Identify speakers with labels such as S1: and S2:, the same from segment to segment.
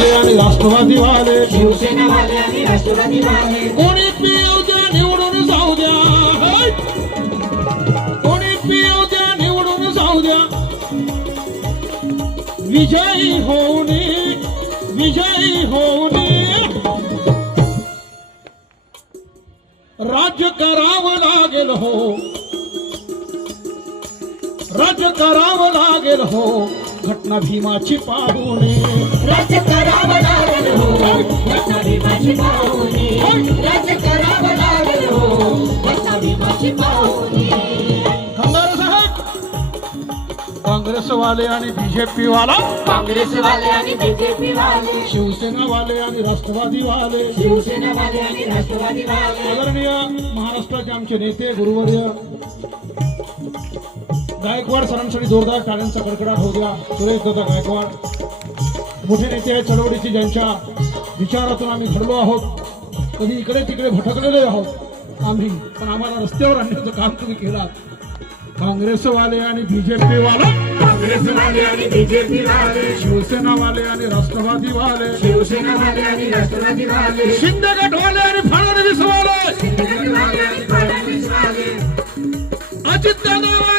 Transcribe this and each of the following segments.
S1: वाले आणि
S2: राष्ट्रवादी वाले
S1: शिवसेनावाले राष्ट्रवादी वाले निवडून जाऊ द्या निवडून जाऊ द्या विजयी होऊ विजयी होऊ राज्य कराव लागेल हो राज्य कराव लागेल हो घटना भीमाची पाहुणे
S2: राज्य करावं लागेल हो घटना भीमाची पाहुणे राज्य करावं लागेल हो घटना भीमाची पाहुणे
S1: खासदार साहेब काँग्रेसवाले आणि बीजेपी वाला
S2: वाले आणि बीजेपी वाले
S1: शिवसेना वाले आणि राष्ट्रवादी
S2: वाले शिवसेना वाले आणि राष्ट्रवादी वाले
S1: आदरणीय महाराष्ट्राचे आमचे नेते गुरुवर्य गायकवाड सरांसाठी जोरदार टाळ्यांचा कडकडाट होऊ द्या सुरेश दादा गायकवाड मोठे नेते आहेत चळवळीचे ज्यांच्या विचारातून आम्ही घडलो आहोत कधी इकडे तिकडे भटकलेलो आहोत आम्ही पण आम्हाला रस्त्यावर आणण्याचं काम तुम्ही केला काँग्रेसवाले आणि बीजेपी वाला
S2: काँग्रेसवाले आणि बीजेपी वाले
S1: शिवसेना
S2: वाले आणि
S1: राष्ट्रवादी वाले शिवसेना
S2: वाले आणि
S1: राष्ट्रवादी वाले शिंदे
S2: गटवाले आणि
S1: फडणवीस वाले अजित दादा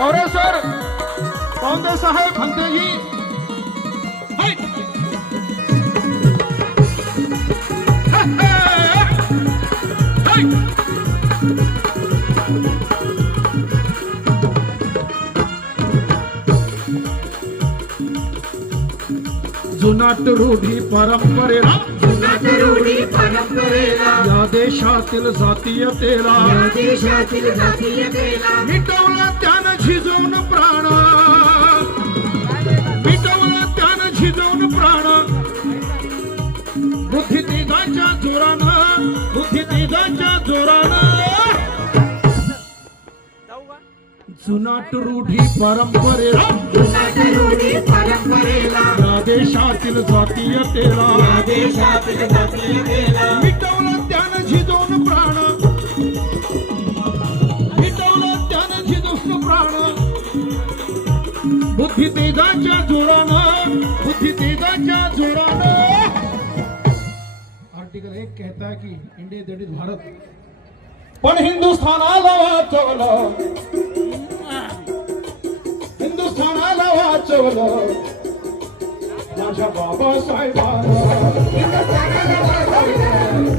S1: गौरव सर साहेब जुनाट रूढी परंपरेला
S2: जुनाट रूढी परंपरेला
S1: या देशातील जातीयतेला
S2: या देशातील
S1: मिटवला झिजवून प्राण मिटवला त्यान झिजवून प्राण बुद्धी तिघांच्या जोरानं बुद्धी तिघांच्या जोरानं जुनाट रूढी परंपरेला
S2: जुनाट रूढी परंपरेला
S1: या देशातील जातीयतेला
S2: देशातील तेला
S1: मिटवला त्यान झिजवून प्राण बुद्धी तेजाच्या जोरानं बुद्धी जोरानं आर्टिकल एक कहता की इंडिया इंडिया इज भारत पण हिंदुस्थानाला वाचवलं हिंदुस्थानाला वाचवलं माझ्या बाबासाहेबांना हिंदुस्थानाला वाचवलं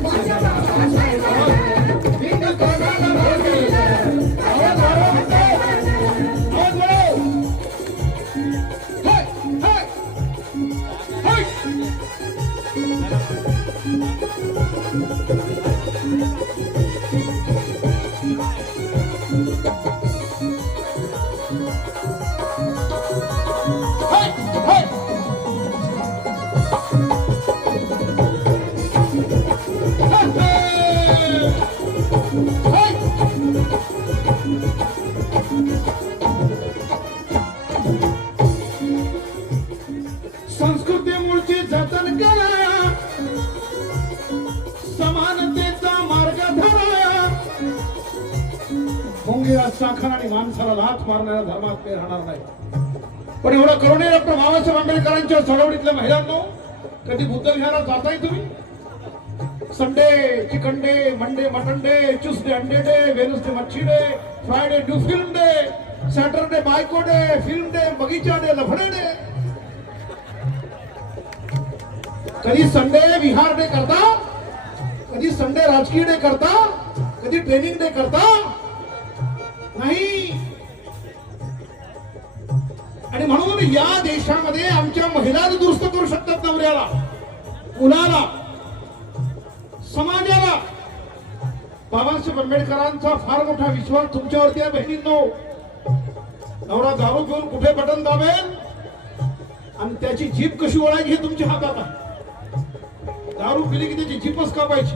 S1: なるほど。आणि माणसाला लाच मारणाऱ्या धर्मात ते राहणार नाही पण एवढा करून डॉक्टर बाबासाहेब आंबेडकरांच्या चळवळीतल्या महिलांना कधी बुद्धविहारात जाताय तुम्ही Sunday chicken day Monday mutton day Tuesday अंडे डे वेनसडे मच्छी डे फ्रायडे ड्यू फिल्म डे सॅटरडे बायको डे फिल्म डे बगीचा डे लफडे डे कधी संडे विहार डे करता कधी संडे राजकीय डे करता कधी ट्रेनिंग डे करता नाही आणि म्हणून या देशामध्ये आमच्या महिला दुरुस्त करू शकतात नवऱ्याला कुणाला समाजाला बाबासाहेब आंबेडकरांचा फार मोठा विश्वास तुमच्यावरती आहे बहिणींनो नवरा दारू घेऊन कुठे बटन दाबेल आणि त्याची जीप कशी ओळायची हे तुमच्या हातात आहे दारू पिली की त्याची जीपच कापायची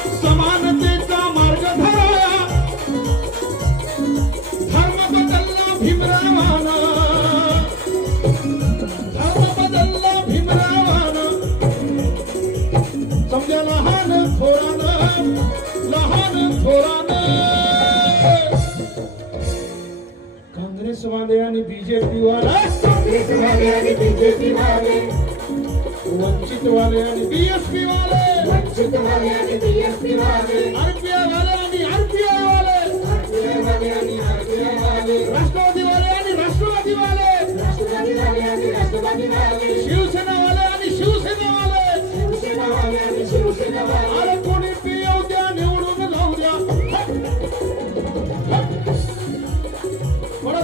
S1: समानतेचा मार्ग धराया धर्म बदलला भीमरावाना धर्म बदलला भीमरावाना समजा लहान थोरान लहान थोरान काँग्रेसवाले आणि बीजेपी वाले
S2: आणि बीजेपी
S1: వంచిత వాలే అని బిఎస్పీ వాలే వంచిత వాలే అని బిఎస్పీ వాలే ఆర్పిఆర్ వాలే అని ఆర్పిఆర్ వాలే ఆర్పిఆర్ వాలే అని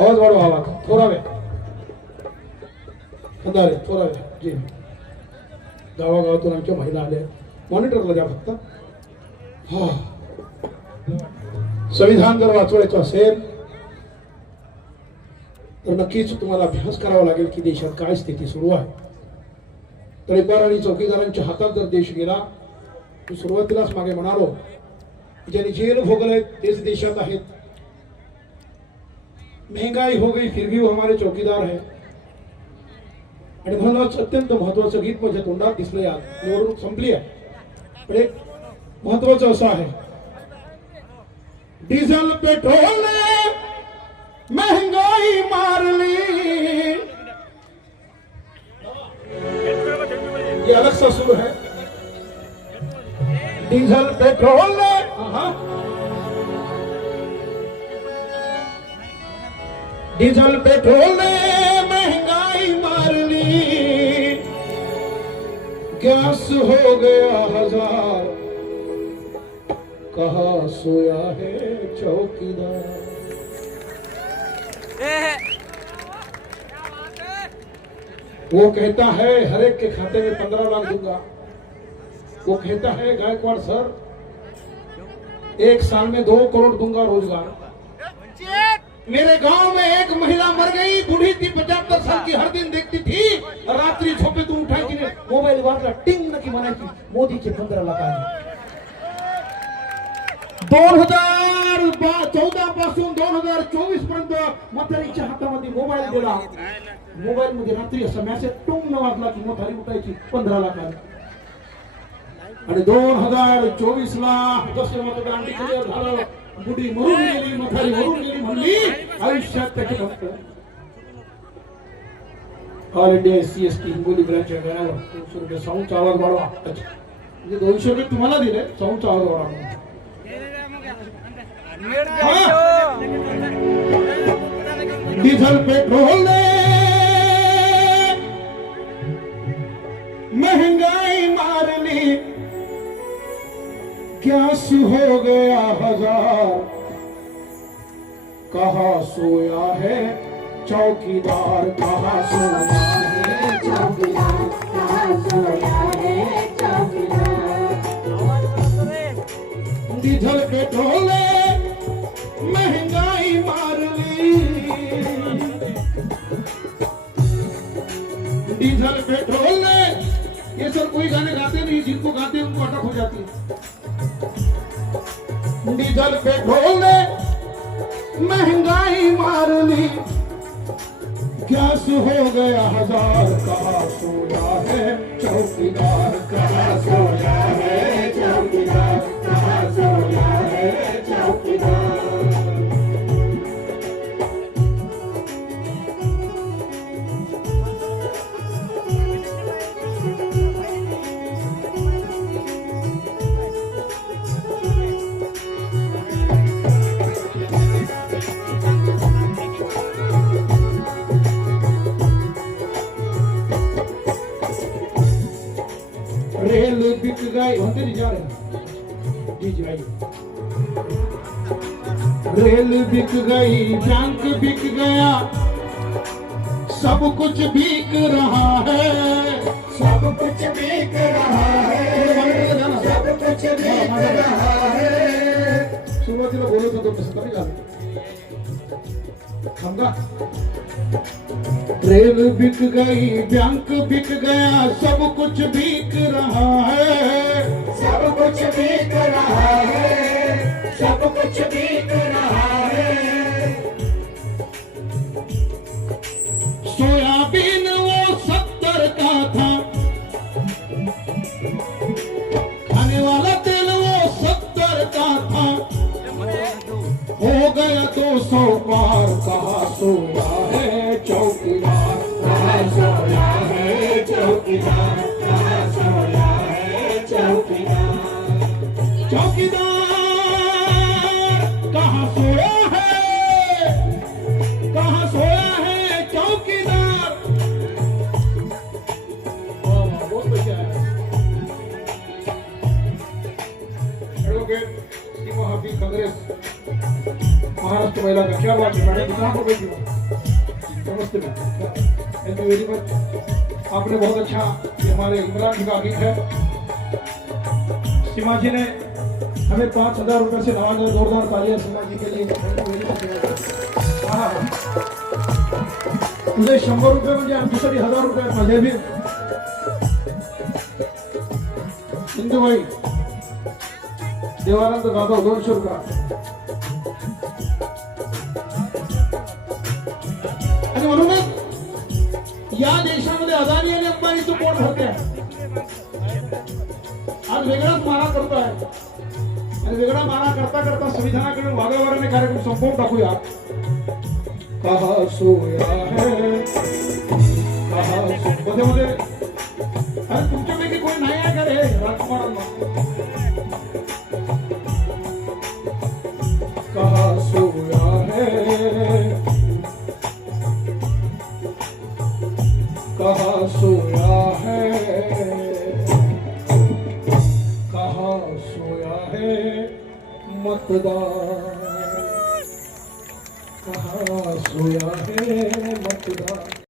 S1: आवाज वाढवा आवाज थोरावे थोरावे अंधारे जी गावागावातून आमच्या महिला आल्या मॉनिटरला द्या फक्त हा संविधान जर वाचवायचं असेल तर नक्कीच तुम्हाला अभ्यास करावा लागेल की देशात काय स्थिती सुरू आहे तळेकर आणि चौकीदारांच्या हातात जर देश गेला तो सुरुवातीलाच मागे म्हणालो ज्यांनी जेल भोगले तेच देशात आहेत महंगाई हो गई फिर भी वो हमारे चौकीदार है अत्यंत महत्व गीत मुझे तोंडात दिसले संपली है एक महत्व है डीजल पेट्रोल महंगाई ली ये अलग सा सुर है डीजल पेट्रोल डीजल पेट्रोल ने महंगाई मार ली गैस हो गया हजार कहा सोया है चौकीदार वो कहता है हर एक के खाते में पंद्रह लाख दूंगा वो कहता है गायकवाड़ सर एक साल में दो करोड़ दूंगा रोजगार मेरे गांव में एक महिला मर गई बूढ़ी थी पचहत्तर साल की हाँ। हर दिन देखती थी रात्रि छोपे तू तो उठाई कि मोबाइल वाटला टिंग न की मनाई थी मोदी के पंद्रह लगा दो हजार चौदह पास दो हजार चोवीस पर्यंत म्हातारीच्या हातामध्ये मोबाईल दिला मोबाईल मध्ये रात्री असा मेसेज टोंग न वाजला की म्हातारी उठायची पंधरा लाख आणि दोन हजार चोवीस ला जसं मतदान झालं ಗುಡಿ ಮೂರು ಮೇಲಿ ಮಖರಿ ಮೂರು ಮೇಲಿ ಮಲ್ಲಿ ಆಯುಷ್ಯಾತ್ಯಕ್ಕೆ ಬಂತು all India S C S T Hingoli सुन के साउंड आवाज वाढवा अच्छा म्हणजे दोनशे रुपये तुम्हाला दिले साऊंड आवाज वाढवा हाँ। डीजल पेट्रोल दे क्या हो गया हजार कहा सोया है चौकीदार कहा सोया है
S2: चौकीदार कहा सोया है चौकीदार
S1: डीजल पेट्रोल महंगाई मार ली डीजल पेट्रोल ये सब कोई गाने गाते नहीं जिनको गाते हैं उनको अटक हो जाती है डीजल पेट्रोल ने महंगाई मार ली गैस हो गया हजार का सोया है चौकीदार का सोया है चौकीदार बिक गई बैंक बिक गया सब कुछ बिक रहा है
S2: सब कुछ बिक रहा है सब कुछ बिक रहा है
S1: सुबह बोलो तो ट्रेन बिक गई बैंक बिक गया सब कुछ बिक रहा है
S2: सब कुछ बिक रहा है
S1: चौकीदार
S2: कहाँ सोया है कहाँ सोया है चौकीदार
S1: एडवोकेट सीमा हफीज कांग्रेस महाराष्ट्र महिला का क्या बात है मैडम कहाँ पर बैठी हो नमस्ते थैंक यू वेरी मच आपने बहुत अच्छा हमारे इमरान जी का गीत है सीमा जी ने हमें पाँच हजार रुपये से नवाजा जोरदार तालियां शिवाजी जी के लिए तुझे शंभर रुपये म्हणजे तरी हजार रुपये माझे भी इंदुबाई देवानंद जाधव दोनशे रुपया आणि म्हणूनच या देशामध्ये अदानी आणि अंबानी तू कोण होत्या आज वेगळाच मारा करतोय आणि वेगळा माळा करता करता संविधानाकडून वादळवाराने कार्यक्रम संपवून टाकूया मध्ये मध्ये अरे तुमच्यापैकी कोणी नाही आहे का रे 回答。